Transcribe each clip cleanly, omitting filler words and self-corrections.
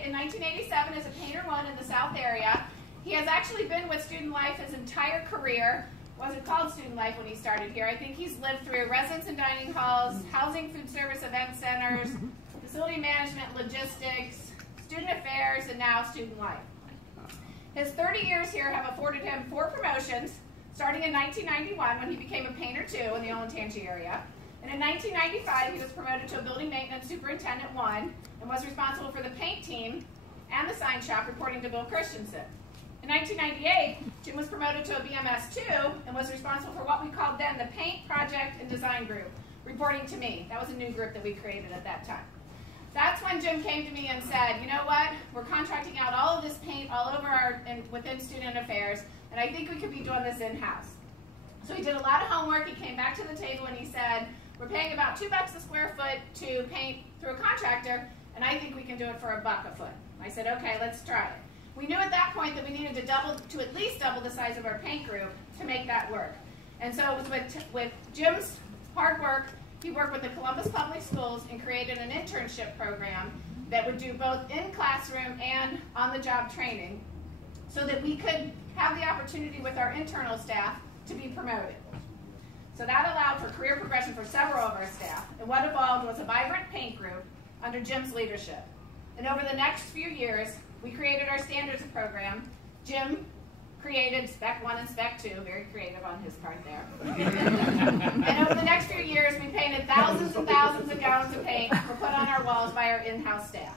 in 1987 as a Painter 1 in the South area. He has actually been with Student Life his entire career. Wasn't called Student Life when he started here. I think he's lived through residence and dining halls, housing, food service, event centers, facility management, logistics, student affairs, and now Student Life. His 30 years here have afforded him 4 promotions, starting in 1991 when he became a Painter 2 in the Olentangy area. And in 1995, he was promoted to a Building Maintenance Superintendent 1 and was responsible for the paint team and the sign shop, reporting to Bill Christensen. In 1998, Jim was promoted to a BMS 2 and was responsible for what we called then the Paint Project and Design Group, reporting to me. That was a new group that we created at that time. That's when Jim came to me and said, you know what, we're contracting out all of this paint all over within student affairs, and I think we could be doing this in-house. So he did a lot of homework. He came back to the table and he said, we're paying about $2 a square foot to paint through a contractor, and I think we can do it for $1 a foot. I said, okay, let's try it. We knew at that point that we needed to at least double the size of our paint group to make that work. And so it was with Jim's hard work, he worked with the Columbus Public Schools and created an internship program that would do both in classroom and on-the-job training so that we could have the opportunity with our internal staff to be promoted. So that allowed for career progression for several of our staff, and what evolved was a vibrant paint group under Jim's leadership. And over the next few years, we created our standards program. Jim created Spec 1 and Spec 2, very creative on his part there. And over the next few years, we painted thousands and thousands of gallons of paint were put on our walls by our in-house staff.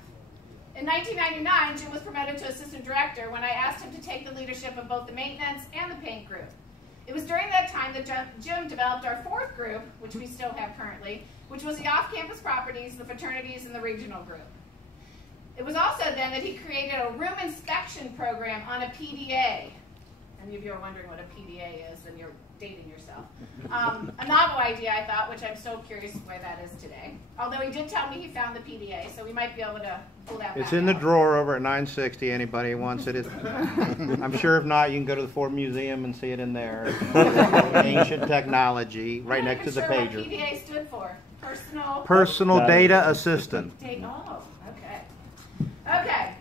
In 1999, Jim was promoted to assistant director when I asked him to take the leadership of both the maintenance and the paint group. It was during that time that Jim developed our 4th group, which we still have currently, which was the off-campus properties, the fraternities, and the regional group. It was also then that he created a room inspection program on a PDA. Any of you are wondering what a PDA is, and you're dating yourself. A novel idea, I thought, which I'm so curious why that is today. Although he did tell me he found the PDA, so we might be able to pull that back It's in the out. drawer over at 960. Anybody wants it? I'm sure if not, you can go to the Ford Museum and see it in there. Ancient technology, right next to the pager. I'm not even sure what PDA stood for. Personal Data Assistant. Oh, okay. Okay.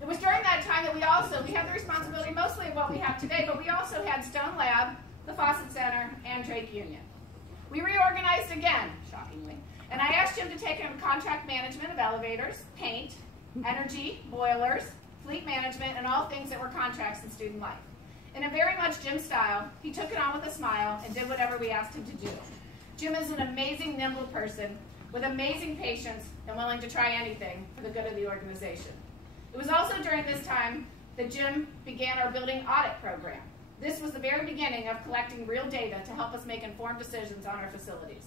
It was during that time that we had the responsibility mostly of what we have today, but we also had Stone Lab, the Fawcett Center, and Drake Union. We reorganized again, shockingly, and I asked Jim to take on contract management of elevators, paint, energy, boilers, fleet management, and all things that were contracts in Student Life. In a very much Jim style, he took it on with a smile and did whatever we asked him to do. Jim is an amazing, nimble person with amazing patience and willing to try anything for the good of the organization. It was also during this time that Jim began our building audit program. This was the very beginning of collecting real data to help us make informed decisions on our facilities.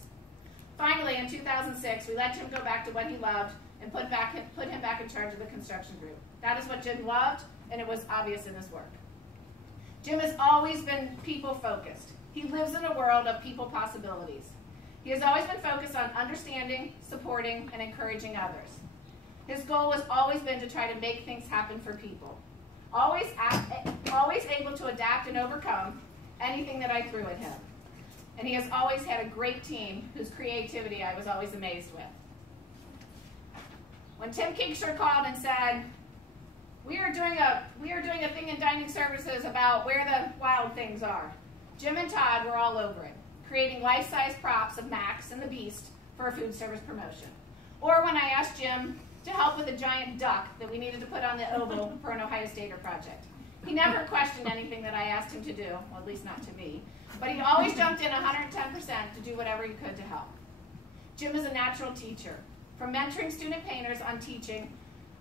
Finally, in 2006, we let Jim go back to what he loved and put him back in charge of the construction group. That is what Jim loved, and it was obvious in his work. Jim has always been people-focused. He lives in a world of people possibilities. He has always been focused on understanding, supporting, and encouraging others. His goal has always been to try to make things happen for people. Always able to adapt and overcome anything that I threw at him. And he has always had a great team whose creativity I was always amazed with. When Tim Kingsher called and said, we are doing a thing in dining services about where the wild things are, Jim and Todd were all over it, creating life-size props of Max and the Beast for a food service promotion. Or when I asked Jim to help with a giant duck that we needed to put on the oval for an Ohio Stater project. He never questioned anything that I asked him to do, well, at least not to me, but he always jumped in 110% to do whatever he could to help. Jim is a natural teacher. From mentoring student painters on teaching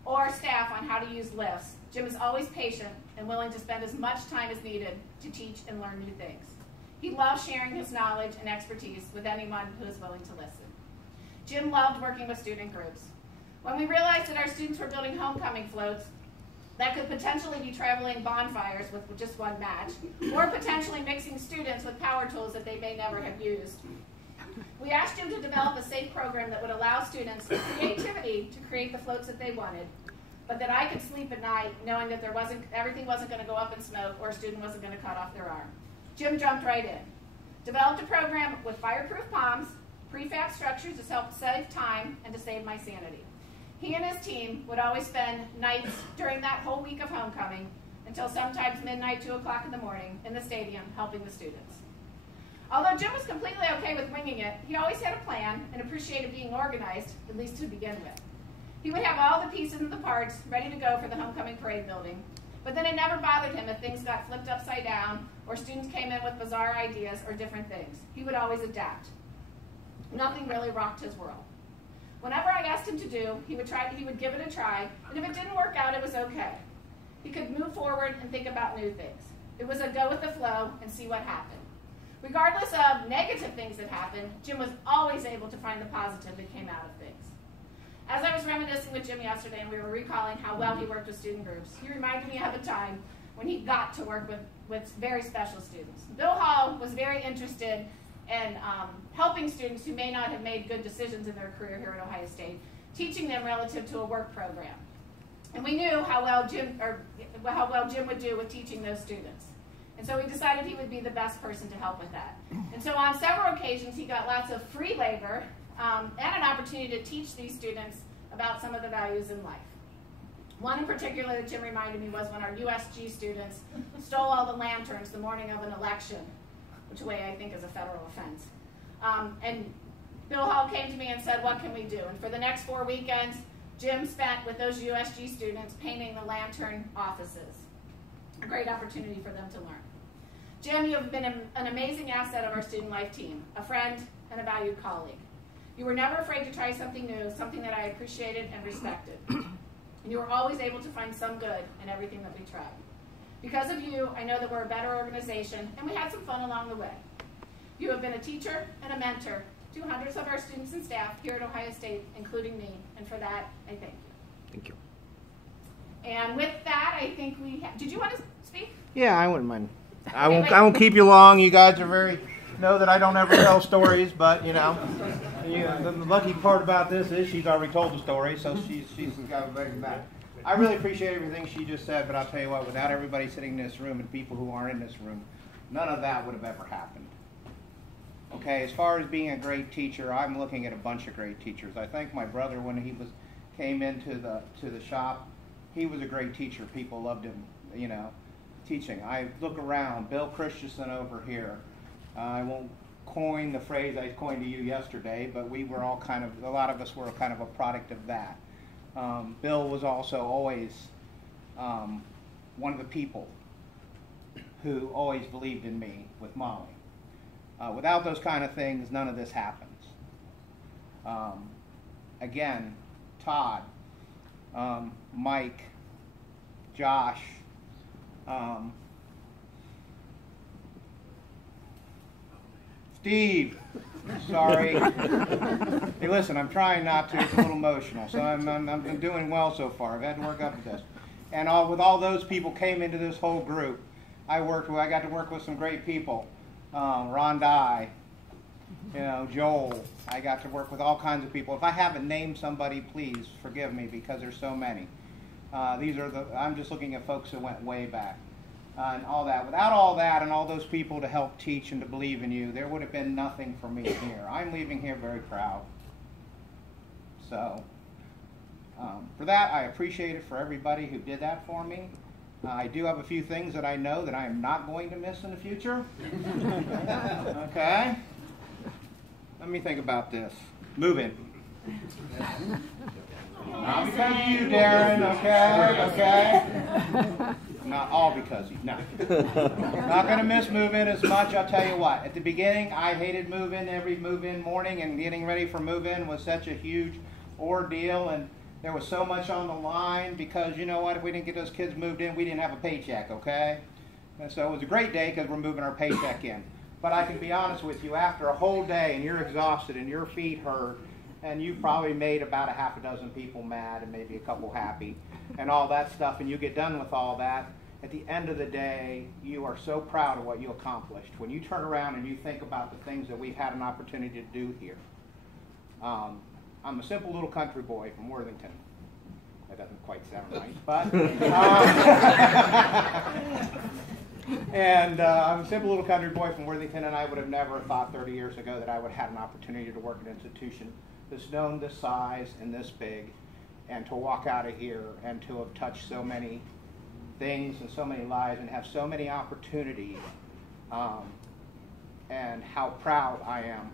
or staff on how to use lifts, Jim is always patient and willing to spend as much time as needed to teach and learn new things. He loves sharing his knowledge and expertise with anyone who is willing to listen. Jim loved working with student groups. When we realized that our students were building homecoming floats that could potentially be traveling bonfires with just one match, or potentially mixing students with power tools that they may never have used, we asked Jim to develop a safe program that would allow students the creativity to create the floats that they wanted, but that I could sleep at night knowing that everything wasn't going to go up in smoke or a student wasn't going to cut off their arm. Jim jumped right in. Developed a program with fireproof palms, prefab structures to help save time and to save my sanity. He and his team would always spend nights during that whole week of homecoming until sometimes midnight, 2 o'clock in the morning in the stadium helping the students. Although Jim was completely okay with winging it, he always had a plan and appreciated being organized, at least to begin with. He would have all the pieces and the parts ready to go for the homecoming parade building, but then it never bothered him if things got flipped upside down or students came in with bizarre ideas or different things. He would always adapt. Nothing really rocked his world. Whenever I asked him to do, he would give it a try, and if it didn't work out, it was okay. He could move forward and think about new things. It was a go with the flow and see what happened. Regardless of negative things that happened, Jim was always able to find the positive that came out of things. As I was reminiscing with Jim yesterday and we were recalling how well he worked with student groups, he reminded me of a time when he got to work with very special students. Bill Hall was very interested in helping students who may not have made good decisions in their career here at Ohio State, teaching them relative to a work program. And we knew how well Jim would do with teaching those students. And so we decided he would be the best person to help with that. And so on several occasions, he got lots of free labor and an opportunity to teach these students about some of the values in life. One in particular that Jim reminded me was when our USG students stole all the lanterns the morning of an election, which I think is a federal offense. And Bill Hall came to me and said, what can we do? And for the next 4 weekends, Jim spent with those USG students painting the lantern offices. A great opportunity for them to learn. Jim, you have been an amazing asset of our student life team, a friend and a valued colleague. You were never afraid to try something new, something that I appreciated and respected. And you were always able to find some good in everything that we tried. Because of you, I know that we're a better organization, and we had some fun along the way. You have been a teacher and a mentor to hundreds of our students and staff here at Ohio State, including me, and for that, I thank you. Thank you. And with that, I think did you want to speak? Yeah, I wouldn't mind. I won't keep you long. You guys are know that I don't ever tell stories, but the lucky part about this is she's already told the story, so she's got to bring it back. I really appreciate everything she just said, but I'll tell you what, without everybody sitting in this room and people who aren't in this room, none of that would have ever happened. Okay, as far as being a great teacher, I'm looking at a bunch of great teachers. I think my brother, when he came into the shop, he was a great teacher. People loved him, teaching. I look around, Bill Christensen over here. I won't coin the phrase I coined to you yesterday, but we were all a lot of us were kind of a product of that. Bill was also always one of the people who always believed in me with Molly. Without those kind of things, none of this happens. Again, Todd, Mike, Josh, Steve, sorry. Hey, listen, I'm trying not to. It's a little emotional, so I'm doing well so far. I've had to work up to this. And with all those people came into this whole group, I got to work with some great people. Ron Dye, Joel. I got to work with all kinds of people. If I haven't named somebody, please forgive me because there's so many. I'm just looking at folks who went way back. And all that. Without all that and all those people to help teach and to believe in you, there would have been nothing for me here. I'm leaving here very proud. So, for that, I appreciate it for everybody who did that for me. I do have a few things that I know that I am not going to miss in the future. Okay? Let me think about this. Moving. Not because of you, Darren, okay? Not all because of you, no. Not going to miss move-in as much, I'll tell you what. At the beginning, I hated move-in. Every move-in morning and getting ready for move-in was such a huge ordeal, and there was so much on the line because, you know what, if we didn't get those kids moved in, we didn't have a paycheck, okay? And so it was a great day because we're moving our paycheck in. But I can be honest with you, after a whole day and you're exhausted and your feet hurt, and you probably made about a half a dozen people mad and maybe a couple happy and all that stuff, and you get done with all that, at the end of the day, you are so proud of what you accomplished. When you turn around and you think about the things that we've had an opportunity to do here. I'm a simple little country boy from Worthington. That doesn't quite sound right, but... And I'm a simple little country boy from Worthington, and I would have never thought 30 years ago that I would have had an opportunity to work at an institution that's known this size and this big, and to walk out of here and to have touched so many things and so many lives and have so many opportunities, and how proud I am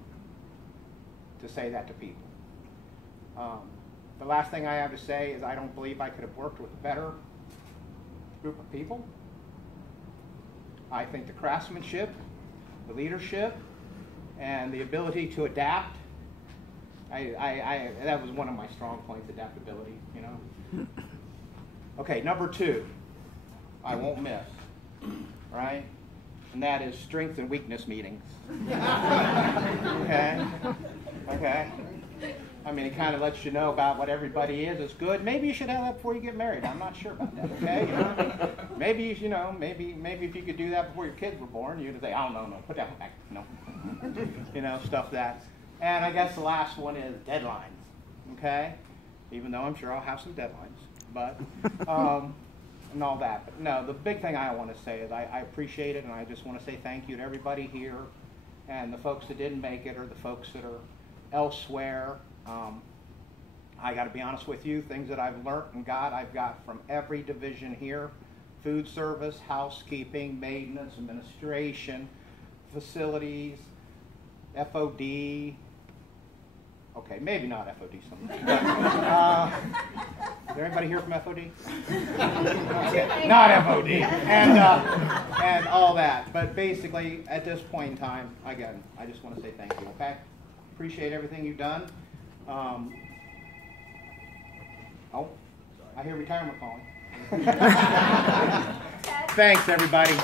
to say that to people. The last thing I have to say is I don't believe I could have worked with a better group of people. I think the craftsmanship, the leadership, and the ability to adapt, that was one of my strong points, adaptability, you know. Okay, number 2, I won't miss, right? And that is strength and weakness meetings. Okay? Okay? I mean, it kind of lets you know about what everybody is. It's good. Maybe you should have that before you get married. I'm not sure about that. Okay? You know? Maybe if you could do that before your kids were born, you'd say, "Oh no, put that one back." No, you know, stuff that. And I guess the last one is deadlines. Okay? Even though I'm sure I'll have some deadlines, but and all that. But no, the big thing I want to say is I appreciate it, and I just want to say thank you to everybody here, and the folks that didn't make it, or the folks that are elsewhere. I got to be honest with you, things that I've learned and I've got from every division here: food service, housekeeping, maintenance, administration, facilities, FOD. Okay, maybe not FOD. Is there anybody here from FOD? Okay, not FOD. And all that. But basically, at this point in time, again, I just want to say thank you, okay? Appreciate everything you've done. Oh, I hear retirement calling. Thanks, everybody.